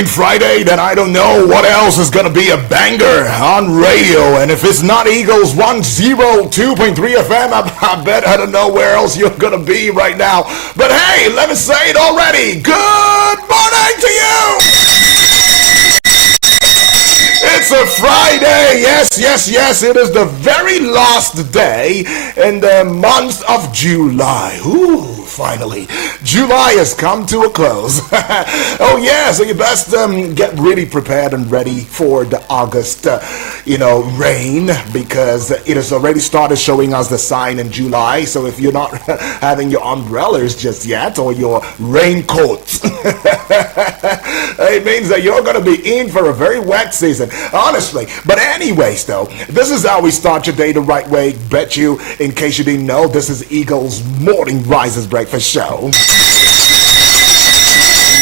ain't Friday, then I don't know what else is gonna be a banger on radio. And if it's not Eagles 102.3 FM, I bet I don't know where else you're gonna be right now. But hey, let me say it already. Good morning to you! It's a Friday. Yes. It is the very last day in the month of July. Ooh, finally. July has come to a close. Oh, yeah, so you best get really prepared and ready for the August, rain, because it has already started showing us the sign in July. So if you're not having your umbrellas just yet or your raincoats, it means that you're going to be in for a very wet season. Honestly. But anyways, though, this is how we start your day the right way. Bet you, in case you didn't know, this is Eagles Morning Rises Breakfast Show.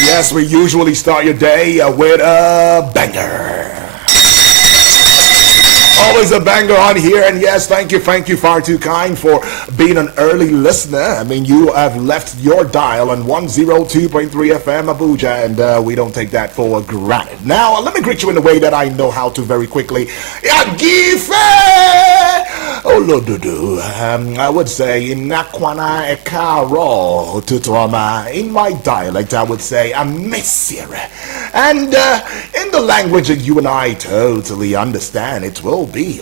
Yes, we usually start your day with a banger. Always a banger on here, and yes, thank you far too kind for being an early listener. I mean, you have left your dial on 102.3 FM Abuja, and we don't take that for granted. Now, let me greet you in the way that I know how to very quickly. Yagife! Olodudu. I would say, Nakwana Ekaro Tutuama. In my dialect, I would say, Amesire. And in the language that you and I totally understand, it will be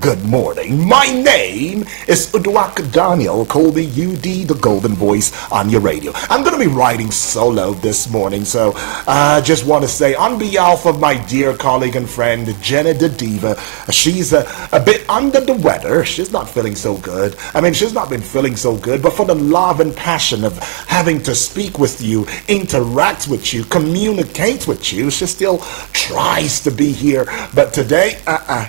good morning. My name is Uduak Daniel, Colby UD, the golden voice on your radio. I'm going to be riding solo this morning, so I just want to say on behalf of my dear colleague and friend, Jenny the Diva, she's a bit under the weather. She's not feeling so good. I mean, she's not been feeling so good, but for the love and passion of having to speak with you, interact with you, communicate with you, she still tries to be here. But today,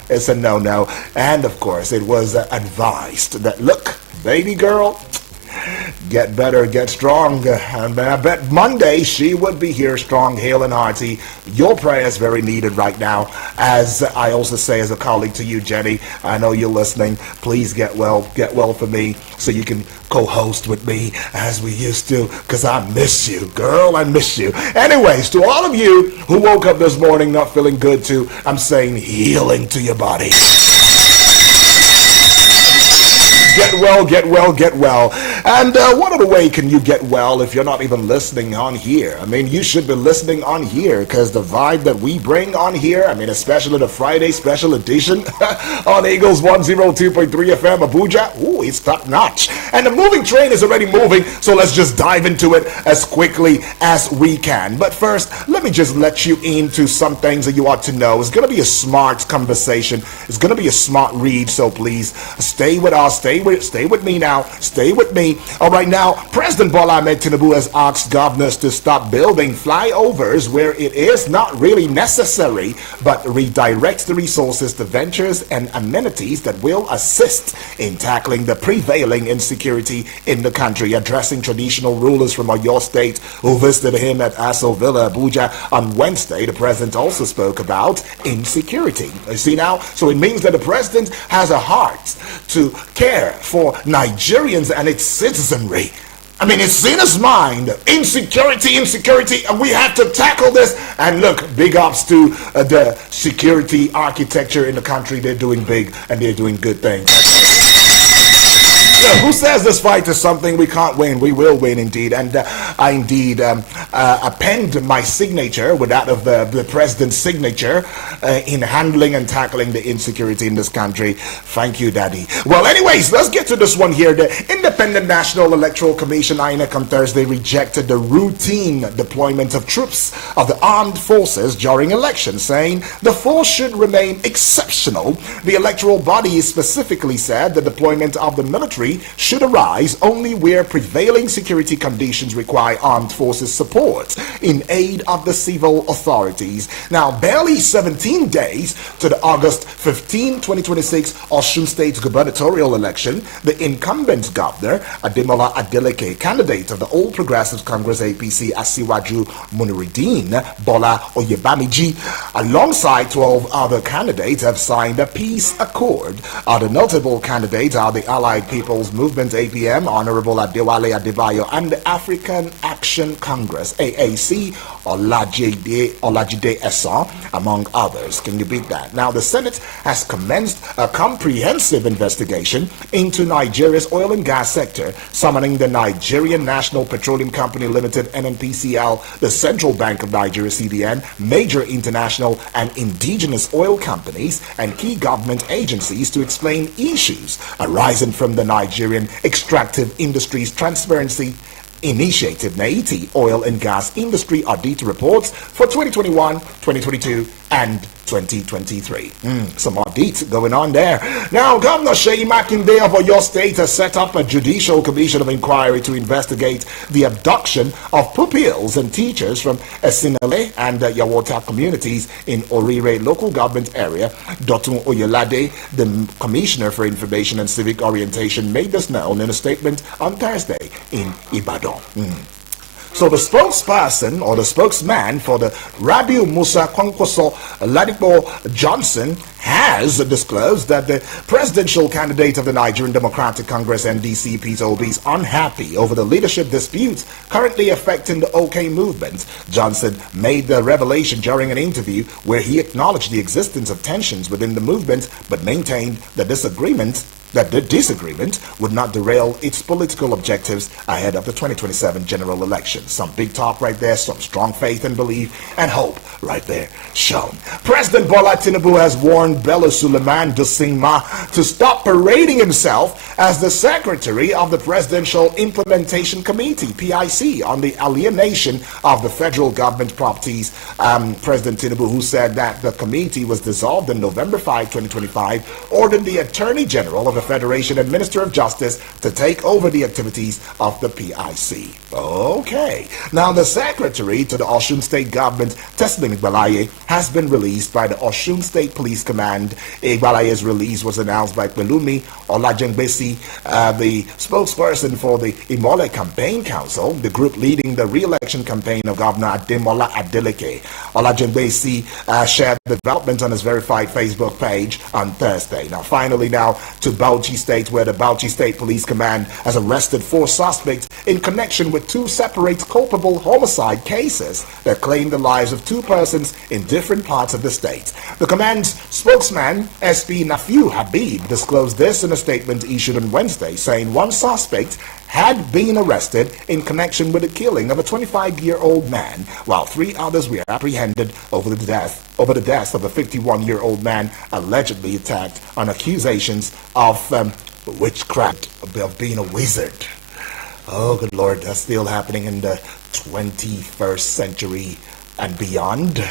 it's a no-no. And of course, it was advised that, look, baby girl, get better, get strong. And I bet Monday she would be here strong, hale and hearty. Your prayer is very needed right now. As I also say as a colleague to you, Jenny, I know you're listening. Please get well for me so you can co-host with me as we used to, because I miss you, girl, I miss you. Anyways, to all of you who woke up this morning not feeling good too, I'm saying healing to your body. Get well. And what other way can you get well if you're not even listening on here? I mean, you should be listening on here, because the vibe that we bring on here, I mean, especially the Friday special edition on Eagles 102.3 FM Abuja, ooh, it's top notch. And the moving train is already moving, so let's just dive into it as quickly as we can. But first, let me just let you into some things that you ought to know. It's going to be a smart conversation. It's going to be a smart read, so please stay with us, stay with me now. Stay with me. All right, now, President Bola Ahmed Tinubu has asked governors to stop building flyovers where it is not really necessary, but redirect the resources to ventures and amenities that will assist in tackling the prevailing insecurity in the country. Addressing traditional rulers from Oyo State who visited him at Aso Villa, Abuja on Wednesday, the president also spoke about insecurity. You see now? So it means that the president has a heart to care for Nigerians and its citizenry. I mean, it's in his mind. Insecurity, and we have to tackle this. And look, big ups to the security architecture in the country. They're doing big and they're doing good things. Who says this fight is something we can't win? We will win indeed. And I indeed append my signature with that of the president's signature in handling and tackling the insecurity in this country. Thank you, Daddy. Well, anyways, let's get to this one here. The Independent National Electoral Commission, INEC, on Thursday rejected the routine deployment of troops of the armed forces during elections, saying the force should remain exceptional. The electoral body specifically said the deployment of the military should arise only where prevailing security conditions require armed forces support in aid of the civil authorities. Now, barely 17 days to the August 15, 2026 Osun State gubernatorial election, the incumbent governor, Ademola Adeleke, candidate of the All Progressives Congress APC, Asiwaju Muniruddin Bola Oyebamiji, alongside 12 other candidates, have signed a peace accord. Other notable candidates are the Allied People's Movement APM, Honorable Adewale Adebayo, and the African Action Congress, AAC, Olajide Esa, among others. Can you beat that? Now, the Senate has commenced a comprehensive investigation into Nigeria's oil and gas sector, summoning the Nigerian National Petroleum Company Limited, NNPCL, the Central Bank of Nigeria, CBN, major international and indigenous oil companies, and key government agencies to explain issues arising from the Nigerian Extractive Industries Transparency Initiative, NAITI, Oil and Gas Industry Audit Reports for 2021, 2022, and 2023. Some audits going on there. Now, Governor Seyi Makinde of Oyo State has set up a judicial commission of inquiry to investigate the abduction of pupils and teachers from Esinele and Yawota communities in Orire local government area. Dotun Oyelade, the Commissioner for Information and Civic Orientation, made this known in a statement on Thursday in Ibadan. So the spokesperson or the spokesman for the Rabiu Musa Kwankwaso Ladipo Johnson has disclosed that the presidential candidate of the Nigerian Democratic Congress, NDC, Peter Obi, is unhappy over the leadership disputes currently affecting the OK movement. Johnson made the revelation during an interview where he acknowledged the existence of tensions within the movement, but maintained that the disagreement would not derail its political objectives ahead of the 2027 general election. Some big talk right there, some strong faith and belief and hope right there shown. President Bola Tinubu has warned Bello Suleiman Dosingma to stop parading himself as the secretary of the Presidential Implementation Committee, PIC, on the alienation of the federal government properties. President Tinubu, who said that the committee was dissolved on November 5, 2025, ordered the Attorney General of the Federation and Minister of Justice to take over the activities of the PIC. Okay. Now, the secretary to the Osun State government, Teslim Igbalaye, has been released by the Osun State Police Command. Igbalaye's release was announced by Pelumi Olajengbesi, the spokesperson for the Imole Campaign Council, the group leading the re-election campaign of Governor Ademola Adeleke. Olajengbesi shared the development on his verified Facebook page on Thursday. Now, finally, to Bauchi State, where the Bauchi State Police Command has arrested 4 suspects in connection with 2 separate culpable homicide cases that claimed the lives of 2 persons in different parts of the state. The command's spokesman, SP Nafiu Habib, disclosed this in a statement issued on Wednesday, saying 1 suspect had been arrested in connection with the killing of a 25-year-old man, while 3 others were apprehended over the death of a 51-year-old man allegedly attacked on accusations of witchcraft, of being a wizard. Oh, good Lord, that's still happening in the 21st century and beyond.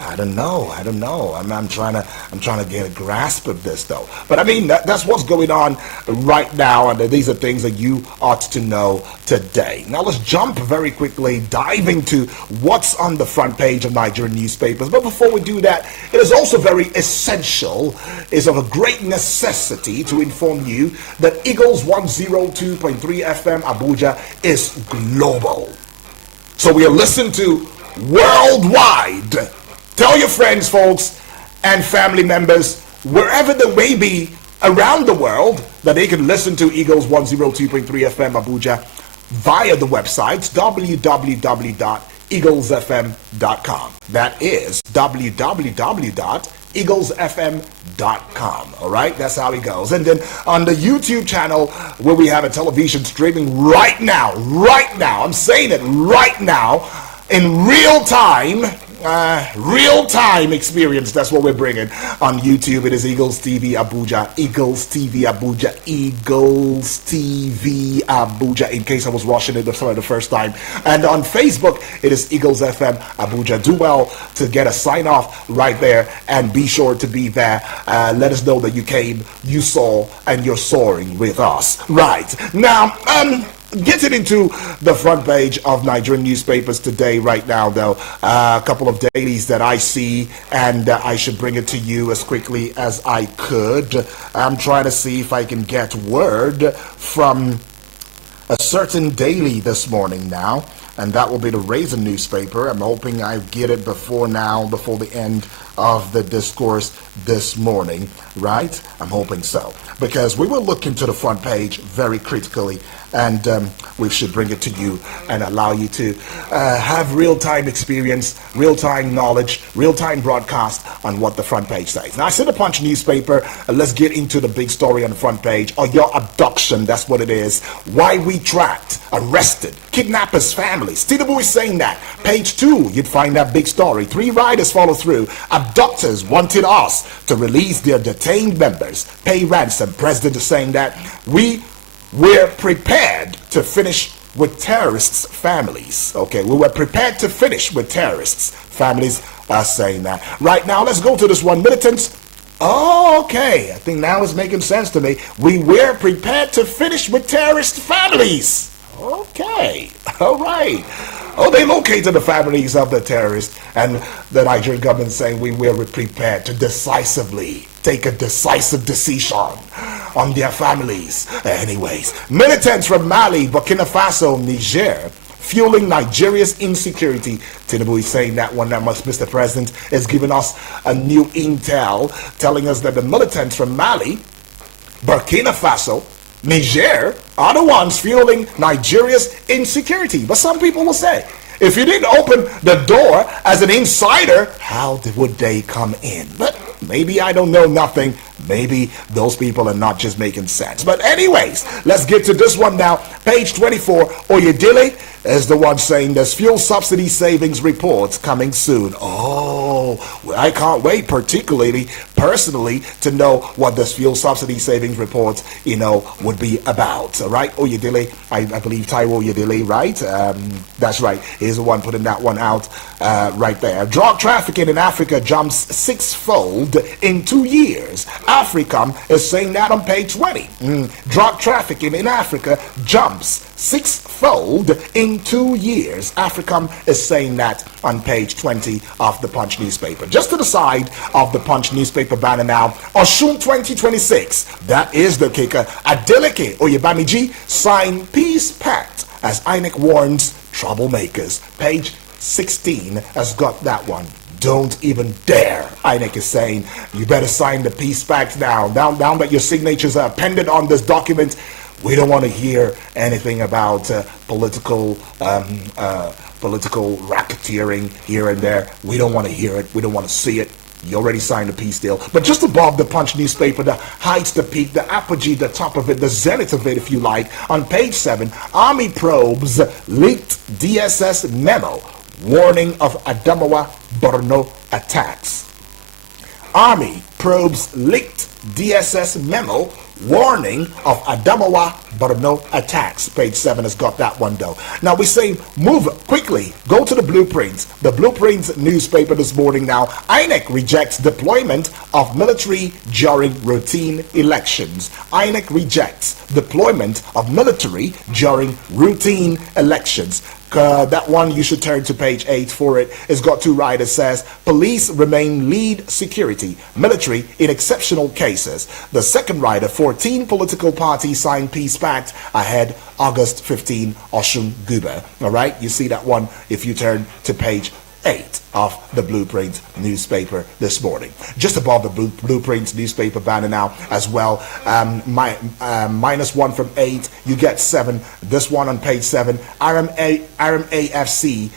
I don't know. I'm trying to get a grasp of this, though. But I mean, that's what's going on right now, and these are things that you ought to know today. Now, let's jump very quickly, dive into what's on the front page of Nigerian newspapers. But before we do that, it is also very essential, is of a great necessity to inform you that Eagles 102.3 FM Abuja is global. So we are listened to worldwide. Tell your friends, folks, and family members, wherever they may be around the world, that they can listen to Eagles 102.3 FM Abuja via the website www.eaglesfm.com. That is www.eaglesfm.com. All right, that's how it goes. And then on the YouTube channel, where we have a television streaming right now, I'm saying it right now, in real time experience. That's what we're bringing on YouTube. It is Eagles TV Abuja, in case I was watching it for the first time. And on Facebook, it is Eagles FM Abuja. Do well to get a sign off right there, and be sure to be there. Let us know that you came, you saw, and you're soaring with us. Right now, getting into the front page of Nigerian newspapers today, right now, though, a couple of dailies that I see, and I should bring it to you as quickly as I could. I'm trying to see if I can get word from a certain daily this morning now. and that will be the Raisin newspaper. I'm hoping I get it before the end of the discourse this morning, right? I'm hoping so, because we will look into the front page very critically, and we should bring it to you and allow you to have real-time experience, real-time knowledge, real-time broadcast on what the front page says. Now, I said the Punch newspaper. Let's get into the big story on the front page, or your abduction. That's what it is. Why we tracked, arrested, kidnappers' families. Tinubu is saying that. Page 2, you'd find that big story. 3 riders follow through. Abductors wanted us to release their detained members, pay ransom. President is saying that we're prepared to finish with terrorists' families. Okay, we were prepared to finish with terrorists' families are saying that. Right now, let's go to this one. Militants. Oh, okay, I think now it's making sense to me. We were prepared to finish with terrorist families. Okay, all right. Oh, they located the families of the terrorists, and the Nigerian government saying we were prepared to decisively take a decisive decision on their families. Anyways, militants from Mali, Burkina Faso, Niger, fueling Nigeria's insecurity. Tinubu is saying that one. That much, Mr. President is giving us a new intel, telling us that the militants from Mali, Burkina Faso, Niger are the ones fueling Nigeria's insecurity. But some people will say, if you didn't open the door as an insider, how would they come in? But maybe I don't know nothing. Maybe those people are not just making sense. But anyways, let's get to this one now. Page 24, Oyedele is the one saying there's fuel subsidy savings reports coming soon. Oh, I can't wait, particularly, personally, to know what this fuel subsidy savings report, would be about. All right, Oyedele, I believe Taiwo Oyedele, right? That's right. He's the one putting that one out right there. Drug trafficking in Africa jumps 6-fold in 2 years. Africom is saying that on page 20. Drug trafficking in Africa jumps 6-fold in 2 years. Africom is saying that on page 20 of the Punch newspaper. Just to the side of the Punch newspaper banner now, Osun 2026. That is the kicker. Adeleke Oyebamiji sign peace pact as INEC warns troublemakers. Page 16 has got that one. Don't even dare. INEC is saying you better sign the peace pact now. Now that your signatures are appended on this document, we don't want to hear anything about political racketeering here and there. We don't want to hear it. We don't want to see it. You already signed a peace deal. But just above the Punch newspaper, the heights, the peak, the apogee, the top of it, the zenith of it, if you like, on page 7, Army probes leaked DSS memo warning of Adamawa Borno attacks. Army probes leaked DSS memo warning of Adamawa Borno attacks. Page 7 has got that one though. Now we say move quickly. Go to the Blueprints. The Blueprints newspaper this morning now. INEC rejects deployment of military during routine elections. INEC rejects deployment of military during routine elections. That one you should turn to page 8 for it. It's got 2 riders. Says police remain lead security, military in exceptional cases. The second rider, 14 political parties signed peace pact ahead August 15, Osun Guba. All right, you see that one if you turn to page 8 of the Blueprint newspaper this morning. Just above the Blueprint newspaper banner now as well. -1 from 8, you get 7. This one on page 7. RMAFC,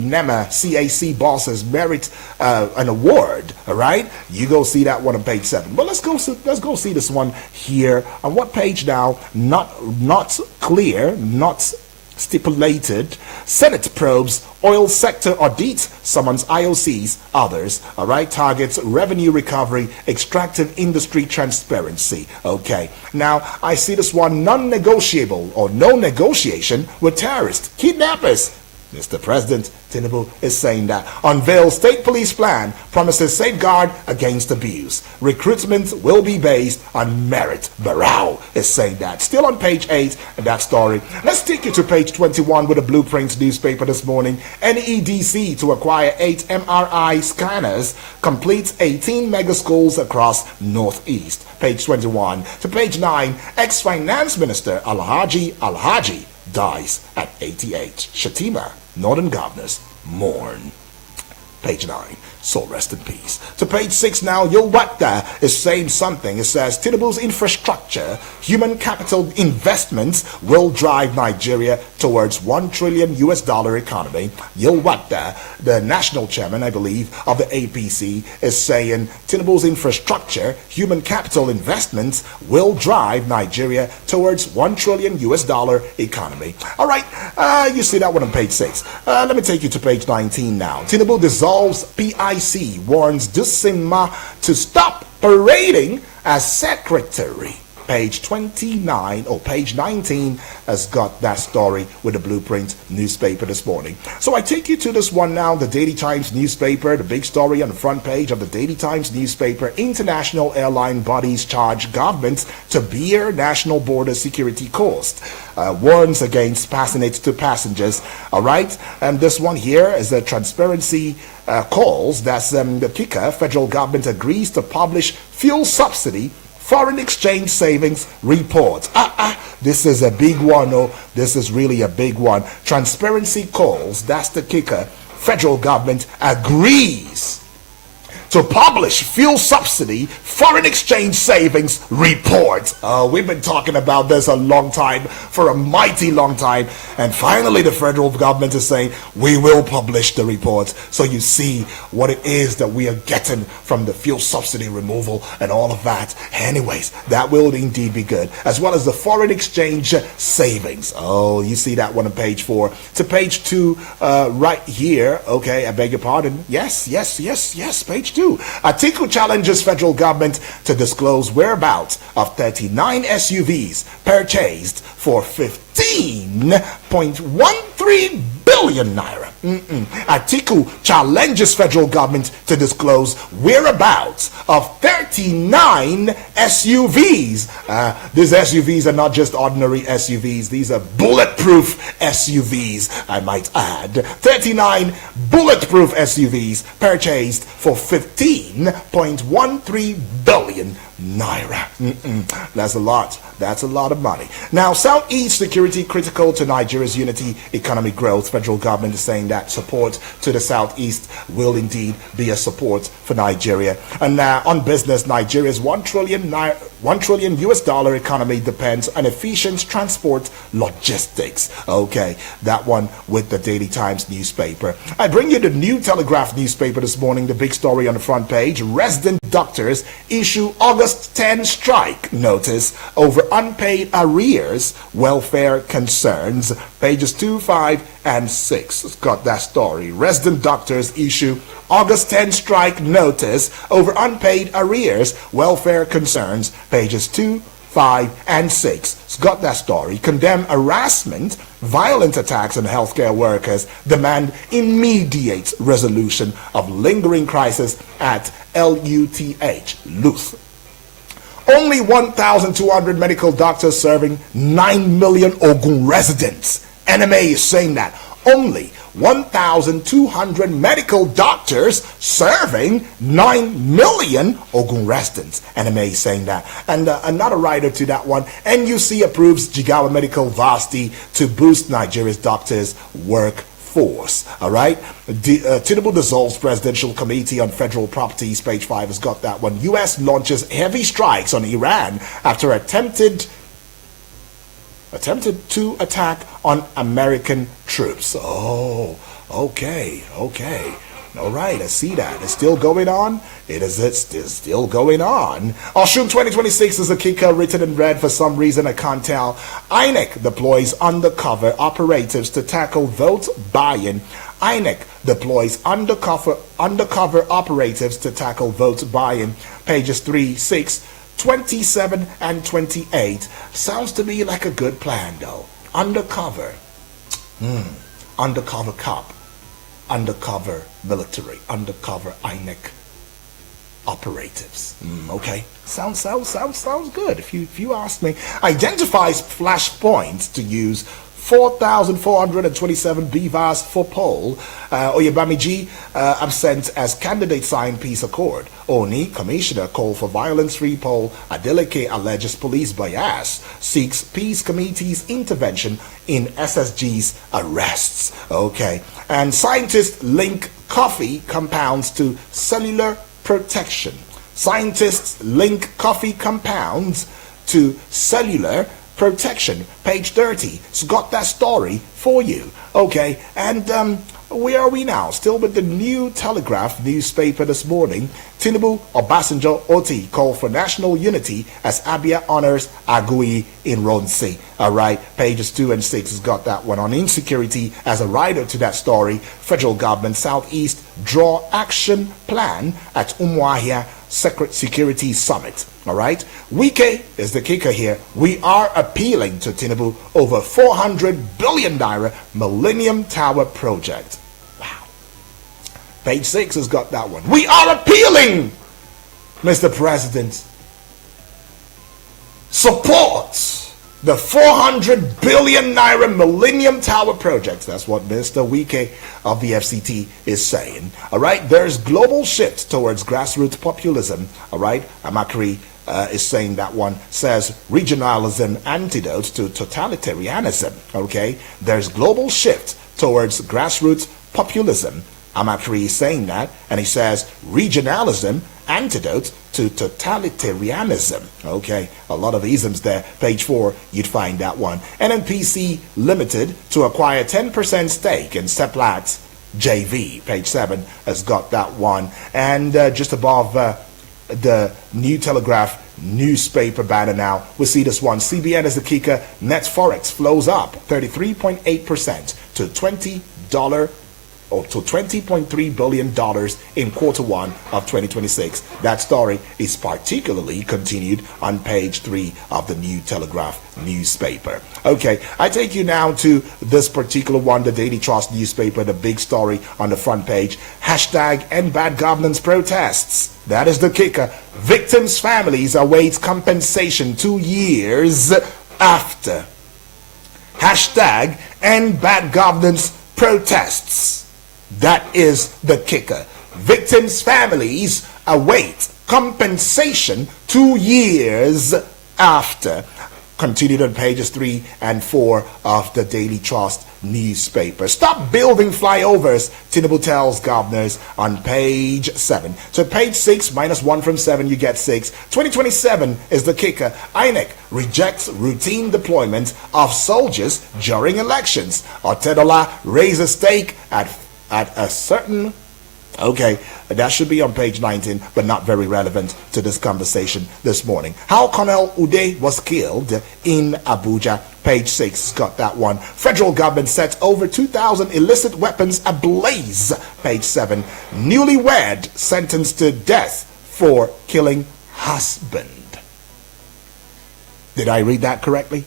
NEMA, CAC bosses merit an award. All right, you go see that one on page 7. But let's go see this one here on what page now? Not clear, not stipulated. Senate probes oil sector audit, summons IOCs, others. All right, targets revenue recovery, extractive industry transparency. Okay, now I see this one, non-negotiable or no negotiation with terrorists, kidnappers. Mr. President Tinubu is saying that. Unveil state police plan, promises safeguard against abuse. Recruitment will be based on merit. Barrow is saying that. Still on page 8, and that story. Let's take you to page 21 with the Blueprints newspaper this morning. NEDC to acquire 8 MRI scanners, completes 18 mega schools across Northeast. Page 21 to page 9, ex-finance minister Alhaji dies at 88. Shatima, Northern Governors, mourn. Page 9. So rest in peace. To page 6 now, Yowata is saying something. It says, Tinubu's infrastructure, human capital investments will drive Nigeria towards $1 trillion economy. Yowata, the national chairman, I believe, of the APC, is saying Tinubu's infrastructure, human capital investments will drive Nigeria towards $1 trillion economy. All right, you see that one on page 6. Let me take you to page 19 now. Tinubu dissolves PIC, warns Dusima to stop parading as secretary. Page 29 or page 19 has got that story with the Blueprint newspaper this morning. So I take you to this one now, the Daily Times newspaper, the big story on the front page of the Daily Times newspaper. International airline bodies charge governments to bear national border security cost. Warns against passing it to passengers. All right, and this one here is the transparency calls. That's the kicker. Federal government agrees to publish fuel subsidy foreign exchange savings report. This is a big one. Oh, this is really a big one. Transparency calls. That's the kicker. Federal government agrees to publish fuel subsidy foreign exchange savings report. We've been talking about this a long time, for a mighty long time, and finally the federal government is saying we will publish the report, so you see what it is that we are getting from the fuel subsidy removal and all of that. Anyways, that will indeed be good, as well as the foreign exchange savings. Oh, you see that one on page 4. To page 2 right here. Okay, I beg your pardon. Yes, page 2. Atiku challenges federal government to disclose whereabouts of 39 SUVs purchased for 15.13 billion naira. Atiku challenges federal government to disclose whereabouts of 39 SUVs. These SUVs are not just ordinary SUVs. These are bulletproof SUVs, I might add. 39 bulletproof SUVs purchased for 15.13 billion naira. That's a lot. That's a lot of money. Now, Southeast security critical to Nigeria's unity, economic growth. Federal government is saying that support to the Southeast will indeed be a support for Nigeria. And on business, Nigeria's $1 trillion economy depends on efficient transport logistics. Okay, that one with the Daily Times newspaper. I bring you the New Telegraph newspaper this morning. The big story on the front page: resident doctors issue August 10 strike notice over unpaid arrears, welfare concerns. Pages 2, 5, and 6. It's got that story. Resident doctors issue August 10 strike notice over unpaid arrears, welfare concerns. Pages 2, 5, and 6. It's got that story. Condemn harassment, violent attacks on healthcare workers. Demand immediate resolution of lingering crisis at LUTH. Only 1,200 medical doctors serving 9 million Ogun residents. NMA is saying that. Only 1,200 medical doctors serving 9 million Ogun residents. NMA is saying that. And another writer to that one: NUC approves Jigawa Medical Varsity to boost Nigeria's doctors' workforce. All right. Tinubu dissolves Presidential Committee on Federal Properties. Page 5 has got that one. U.S. launches heavy strikes on Iran after attempted to attack on American troops. Oh, okay. All right, I see that. It's still going on. It's still going on. Oshun 2026 is a kicker, written in red for some reason I can't tell. INEC deploys undercover operatives to tackle vote buying. INEC deploys undercover operatives to tackle vote buying. Pages 3, 6, 27 and 28. Sounds to me like a good plan, though. Undercover. Undercover cop. Undercover military. Undercover INEC operatives. Okay. Sounds good if you ask me. Identifies flashpoints to use 4,427 BVAS for poll. Oyebamiji absent as candidate signed peace accord. Oni, commissioner, call for violence-free poll. Adeleke alleges police bias. Seeks peace committee's intervention in SSG's arrests. Okay. And scientists link coffee compounds to cellular protection. Scientists link coffee compounds to cellular protection. Page 30. It's got that story for you. Okay, and where are we now? Still with the New Telegraph newspaper this morning. Tinubu, Obasanjo, Oti call for national unity as Abia honors Agui in Ronsi. All right, pages 2 and 6 has got that one on insecurity. As a rider to that story, federal government Southeast draw action plan at Umuahia Security Summit. All right, Wike is the kicker here. We are appealing to Tinubu over 400 billion naira Millennium Tower project. Wow. Page 6 has got that one. We are appealing, Mr. President. Support the 400 billion naira Millennium Tower project. That's what Mr. Wike of the FCT is saying. All right, there's global shift towards grassroots populism. All right, Amakri is saying that one, says regionalism antidote to totalitarianism. Okay, there's global shift towards grassroots populism. Amakri is saying that, and he says regionalism antidote to totalitarianism. Okay, a lot of isms there. Page 4, you'd find that one. NNPC Limited to acquire 10% stake in Seplat JV. Page 7 has got that one. And just above the New Telegraph newspaper banner now, we see this one. CBN is the kicker. Net Forex flows up 33.8% to $20.3 billion in Q1 of 2026. That story is particularly continued on page 3 of the New Telegraph newspaper. Okay, I take you now to this particular one, the Daily Trust newspaper, the big story on the front page. Hashtag End Bad Governance protests. That is the kicker. Victims' families await compensation 2 years after. Hashtag End Bad Governance protests. That is the kicker. Victims' families await compensation 2 years after. Continued on pages 3 and 4 of the Daily Trust newspaper. Stop building flyovers, Tinubu tells governors on page 7. So page 6, -1 from 7, you get 6. 2027 is the kicker. INEC rejects routine deployment of soldiers during elections. Otedola raises stake at a certain... Okay, that should be on page 19, but not very relevant to this conversation this morning. How Colonel Ude was killed in Abuja. Page 6 got that one. Federal government sets over 2,000 illicit weapons ablaze. Page 7. Newlywed sentenced to death for killing husband. Did I read that correctly?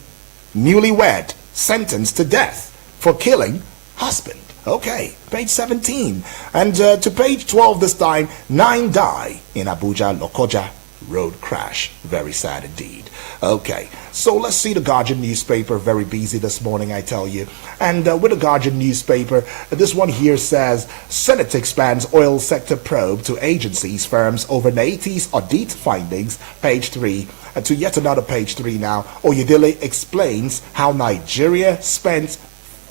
Newlywed sentenced to death for killing husband. Okay, page 17. And to page 12 this time, 9 die in Abuja Lokoja road crash. Very sad indeed. Okay, so let's see the Guardian newspaper. Very busy this morning, I tell you. And with the Guardian newspaper, this one here says, Senate expands oil sector probe to agencies, firms over 80s audit findings. Page 3. To yet another page 3 now. Oyedele explains how Nigeria spent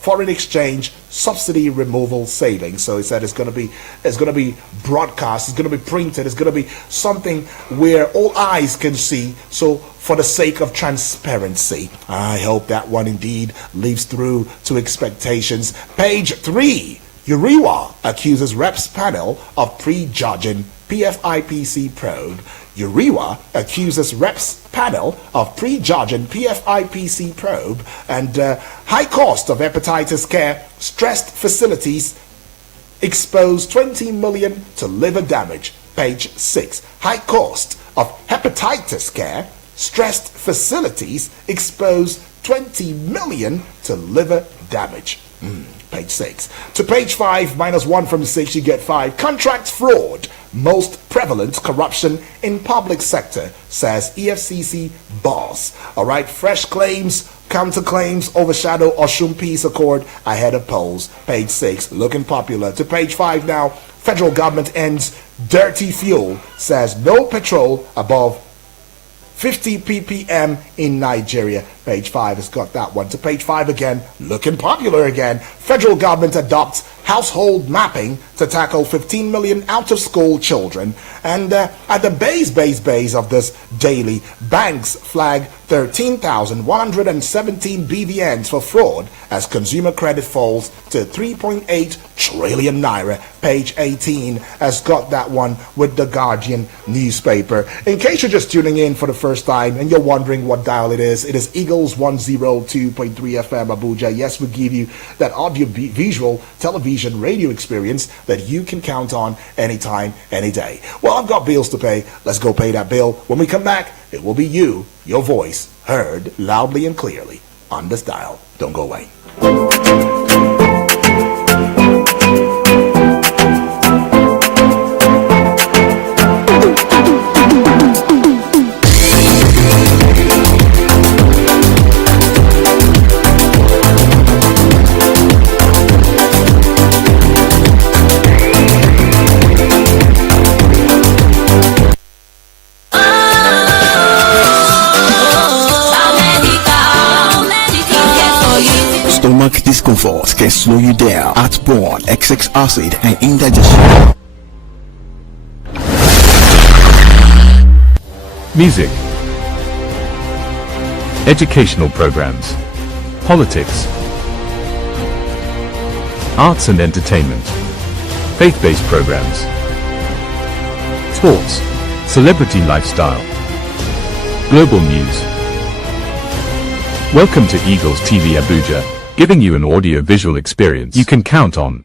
foreign exchange subsidy removal savings. So he said it's going to be broadcast, it's going to be printed, it's going to be something where all eyes can see. So for the sake of transparency, I hope that one indeed lives through to expectations. Page 3. Uriwa accuses reps panel of prejudging PFIPC probe. Uriwa accuses reps panel of prejudging PFIPC probe. And high cost of hepatitis care, stressed facilities expose 20 million to liver damage. Page 6. High cost of hepatitis care, stressed facilities expose 20 million to liver damage. Page 6. To page 5, -1 from 6, you get 5. Contract fraud, most prevalent corruption in public sector, says EFCC boss. All right, fresh claims Counterclaims overshadow Oshun Peace Accord ahead of polls. Page 6, looking popular. To page 5 now. Federal government ends dirty fuel, says no petrol above 50 ppm in Nigeria. Page 5 has got that one. To page 5 again, looking popular again. Federal government adopts household mapping to tackle 15 million out-of-school children. And at the base of this daily, banks flag 13,117 BVNs for fraud as consumer credit falls to 3.8 trillion naira. Page 18 has got that one with the Guardian newspaper. In case you're just tuning in for the first time and you're wondering what dial it is Eagles 102.3 FM Abuja. Yes, we give you that audio visual television radio experience that you can count on anytime, any day. Well, I've got bills to pay. Let's go pay that bill. When we come back, it will be you, your voice, heard loudly and clearly on this dial. Don't go away. Stomach discomfort can slow you down, heartburn, excess acid, and indigestion. Music, educational programs, politics, arts and entertainment, faith-based programs, sports, celebrity lifestyle, global news. Welcome to Eagles TV Abuja, giving you an audio-visual experience you can count on.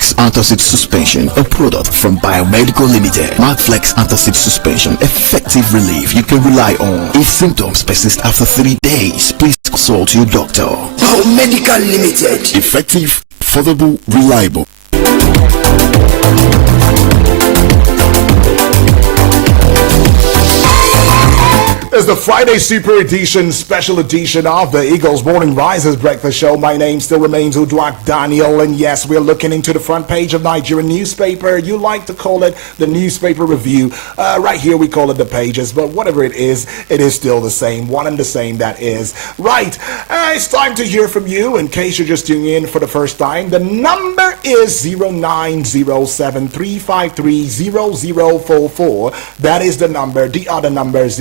Antacid suspension, a product from Biomedical Limited. Markflex antacid suspension, effective relief you can rely on. If symptoms persist after 3 days, please consult your doctor. Biomedical Limited. Effective, affordable, reliable. It's the Friday Super Edition, special edition of the Eagles Morning Risers Breakfast Show. My name still remains Uduak Daniel, and yes, we're looking into the front page of Nigerian newspaper. You like to call it the newspaper review. Right here we call it the pages, but whatever it is still the same, one and the same, that is. Right, it's time to hear from you. In case you're just tuning in for the first time, the number is 0907-353-0044. That is the number. The other number is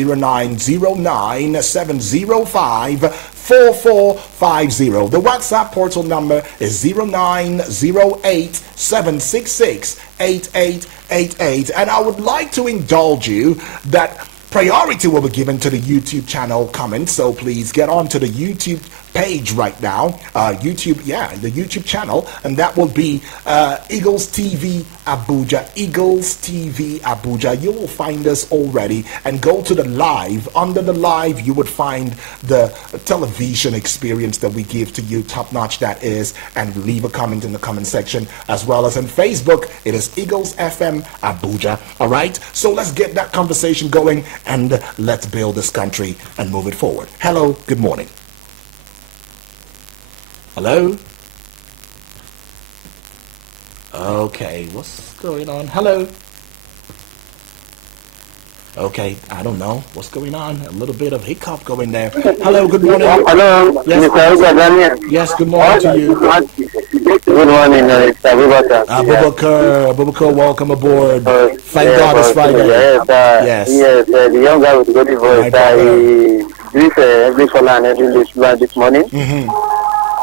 090705-4450. The WhatsApp portal number is 0908-766-8888. And I would like to indulge you that priority will be given to the YouTube channel comments, so please get on to the YouTube page right now, the YouTube channel, and that will be Eagles TV Abuja. Eagles TV Abuja. You will find us already, and go to the live. Under the live, you would find the television experience that we give to you, top notch that is, and leave a comment in the comment section, as well as on Facebook. It is Eagles FM Abuja. All right, so let's get that conversation going, and let's build this country and move it forward. Hello, good morning. Hello? Okay, what's going on? Hello? Okay, I don't know what's going on. A little bit of hiccup going there. Hello, good morning. Hello, yes, yes, good morning to you. Good morning, Mr. Abubakar, welcome aboard. Thank God it's Friday. Yes, the young guy with the good voice. I brief every caller and every listener this morning.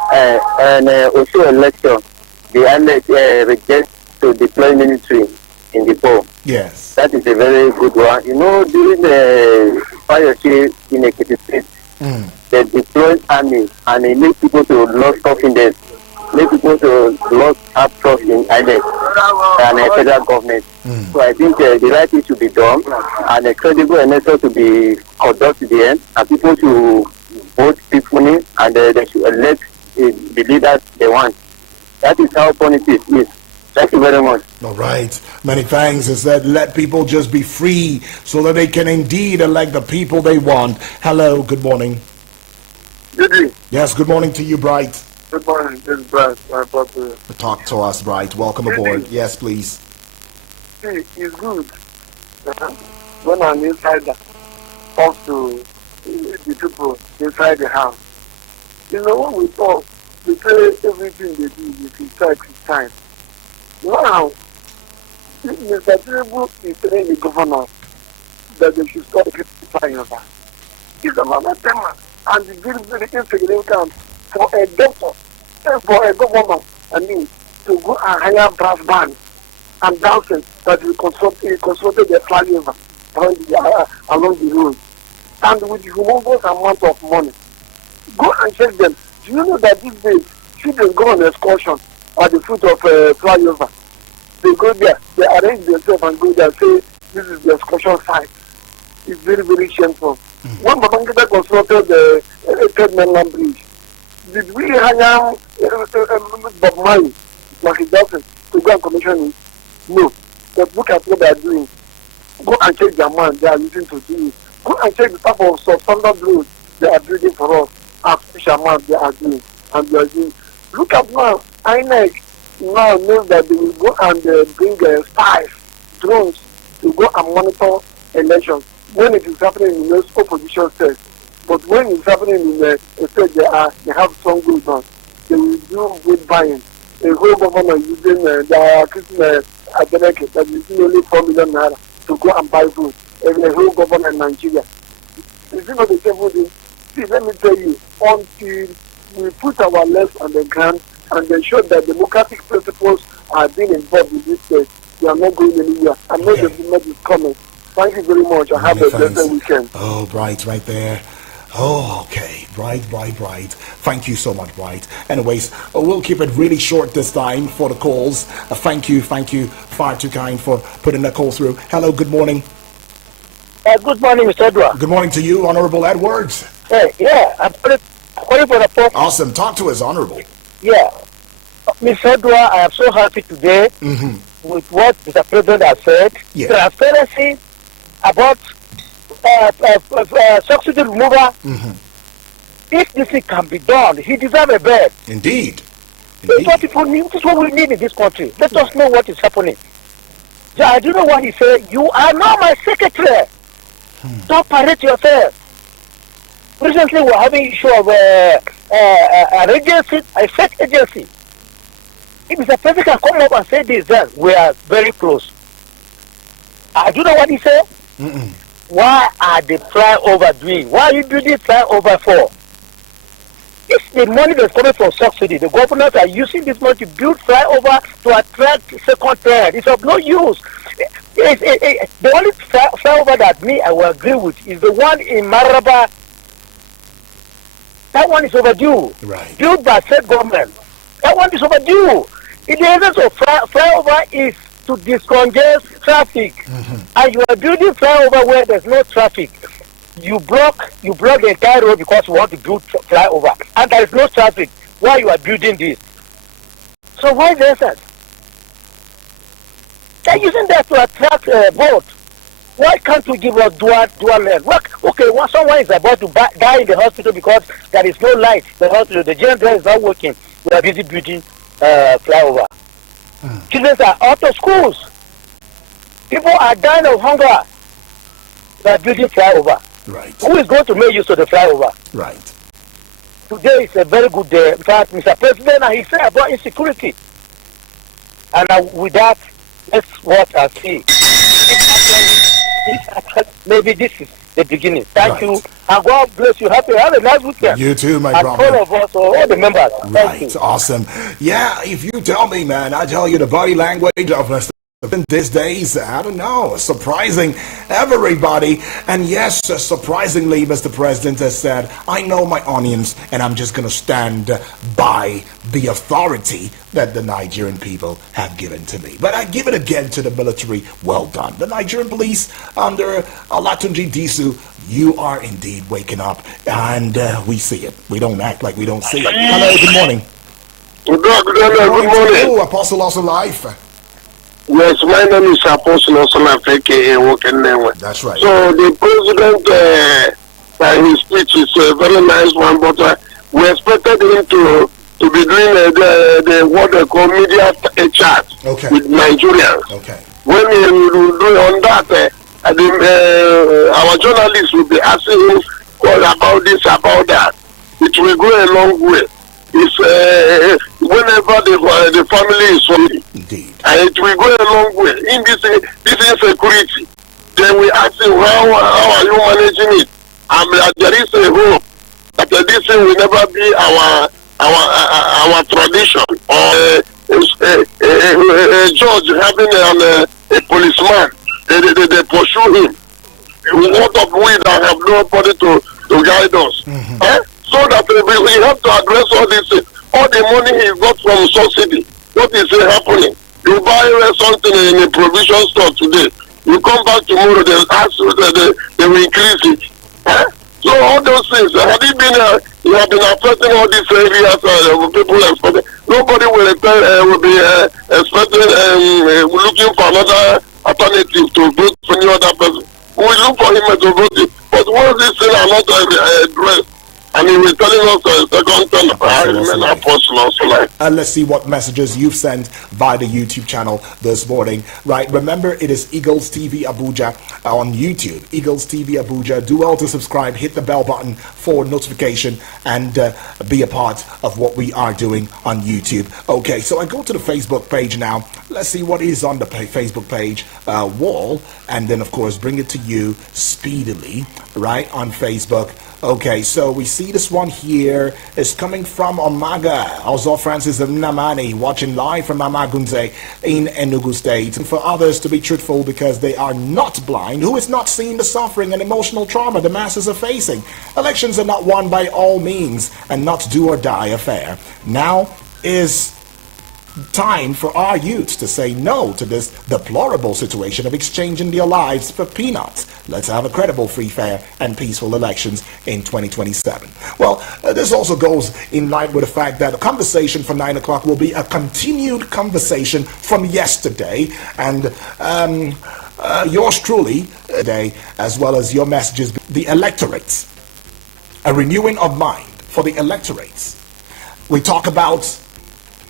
And also a lecture. The INEC rejects to deploy military in the poll. Yes. That is a very good one. You know, during the fire in Ekiti State, they deployed army and they make people to lose confidence, make people to lose trust in INEC and the federal government. So I think the right thing should be done and a credible election to be conducted to the end, and people to vote peacefully, and they should elect the leaders they want. That is how politics is. Thank you very much. All right. Many thanks. It said, let people just be free so that they can indeed elect the people they want. Hello, good morning. Didi. Yes, good morning to you, Bright. Good morning. This is Bright. Talk to us, Bright. Welcome aboard. Yes, please. See, it's good when an insider talks to the people inside the house. You know, when we talk, we say everything they do, if it takes its time. Now, Mr. Tinubu is telling the governor that they should stop getting flyover. It's another tema, and it's very, very insignificant for a doctor, for a governor, to go and hire brass band and dancing that he constructed the flyover along the road. And with the humongous amount of money, go and check them. Do you know that these days, children go on excursion at the foot of flyover? They go there, they arrange themselves and go there, say this is the excursion site. It's very, very shameful. When Babangida constructed the Third Mainland Bridge, did we hire Bob Marley, like he doesn't, to go and commission it? No. But look at what they are doing. Go and check the amount they are using to do it. Go and check the type of substandard roads they are building for us, and which amount they are doing. And they are doing. Look at now, INEC now knows that they will go and bring spies, drones, to go and monitor elections when it is happening in those opposition states. But when it's happening in a state they have strong goods on, they will do good buying. A whole government using the Christmas Adeneke that is only 4 million naira to go and buy food. A whole government in Nigeria. It's not the same thing. See, let me tell you, until we put our legs on the ground and ensure that democratic principles are being involved in this state, we are not going anywhere. I know the movement is coming. Thank you very much. I have a blessed weekend. Oh, Bright, right there. Oh, okay. Bright. Thank you so much, Bright. Anyways, we'll keep it really short this time for the calls. Thank you. Far too kind for putting that call through. Hello, good morning. Good morning, Mr. Edward. Good morning to you, Honorable Edwards. I'm calling for the post. Awesome. Talk to us, Honorable. Yeah. Mr. Edward, I am so happy today with what Mr. President has said. Yeah. Transparency about subsidy removal. If this thing can be done, he deserves a bed. Indeed. That's what people need. This is what we need in this country. Let us know what is happening. Yeah, I do know what he said. You are now my secretary. Don't parade yourself. Recently, we're having issue of an agency, a fake agency. If Mr. President can come up and say this, then we are very close. I do know what he said. Why are the flyover doing? Why are you building flyover for? It's the money that's coming from subsidy. The governors are using this money to build flyover to attract second third. It's of no use. The only flyover that I will agree with is the one in Maraba. That one is overdue. Right. Built by state government. That one is overdue. The essence of flyover is to discongest traffic. And you are building flyover where there's no traffic. You block the entire road because you want to build flyover. And there is no traffic while you are building this. So why is the essence? They're using that to attract boat. Why can't we give us dual lane? Okay, when someone is about to die in the hospital because there is no light, the hospital, the generator is not working, we are busy building flyover. Children are out of schools. People are dying of hunger. We are building flyover. Right. Who is going to make use of the flyover? Right. Today is a very good day. In fact, Mr. President, he said about insecurity. And with that, let's watch and see. Maybe this is the beginning. Thank you. And God bless you. Have a nice weekend. You too, my and brother. all of us, all the members. Thank you. Awesome. Yeah, if you tell me, man, I tell you the body language of Mr. These days, I don't know, surprising everybody. And yes, surprisingly, Mr. President has said, I know my audience and I'm just going to stand by the authority that the Nigerian people have given to me. But I give it again to the military. Well done. The Nigerian police under Olatunji Disu, you are indeed waking up and we see it. We don't act like we don't see it. Hello, good morning. Good morning. Oh, Apostle Also Life. Yes, my name is Apostle Osalaf, aka Walking Name. That's right. So the president, by his speech is a very nice one, but we expected him to be doing the what they call media chat with Nigerians. Okay. When he will do on that, our journalists will be asking him about this, about that. It will go a long way. It's whenever the family is hungry, indeed, and it will go a long way. In this insecurity, then we ask him how are you managing it? There is a hope that this thing will never be our tradition, or a judge having a policeman. They pursue him. What of we that have nobody to guide us? So that we have to address all this. All the money he got from subsidy, what is happening? You buy something in a provision store today, you come back tomorrow, they ask you they will increase it. So all those things, had it been, you have been affecting all these areas, people expecting, nobody will be expecting, looking for another alternative to vote for any other person. We look for him to vote, but once this thing are not addressed, and he was telling us a second time, I remain apostle also like. Let's see what messages you've sent via the YouTube channel this morning. Right, remember it is Eagles TV Abuja on YouTube. Eagles TV Abuja. Do well to subscribe, hit the bell button for notification, and be a part of what we are doing on YouTube. Okay, so I go to the Facebook page now. Let's see what is on the Facebook page wall, and then of course bring it to you speedily, right, on Facebook. Okay, so we see this one here is coming from Omaga. Also, Francis Namani watching live from Amagunze in Enugu State. And for others to be truthful because they are not blind, who is not seeing the suffering and emotional trauma the masses are facing. Elections are not won by all means and not do or die affair. Now is time for our youth to say no to this deplorable situation of exchanging their lives for peanuts. Let's have a credible, free, fair, and peaceful elections in 2027. Well, this also goes in line with the fact that the conversation for 9 o'clock will be a continued conversation from yesterday, and yours truly today, as well as your messages, the electorates. A renewing of mind for the electorates. We talk about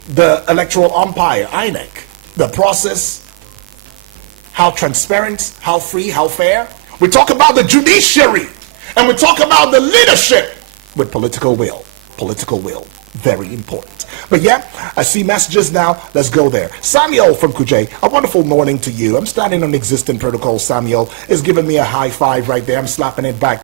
the electoral umpire, INEC, the process, how transparent, how free, how fair. We talk about the judiciary, and we talk about the leadership with political will. Political will, very important. But yeah, I see messages now. Let's go there. Samuel from Kuje, a wonderful morning to you. I'm standing on existing protocol. Samuel is giving me a high five right there. I'm slapping it back.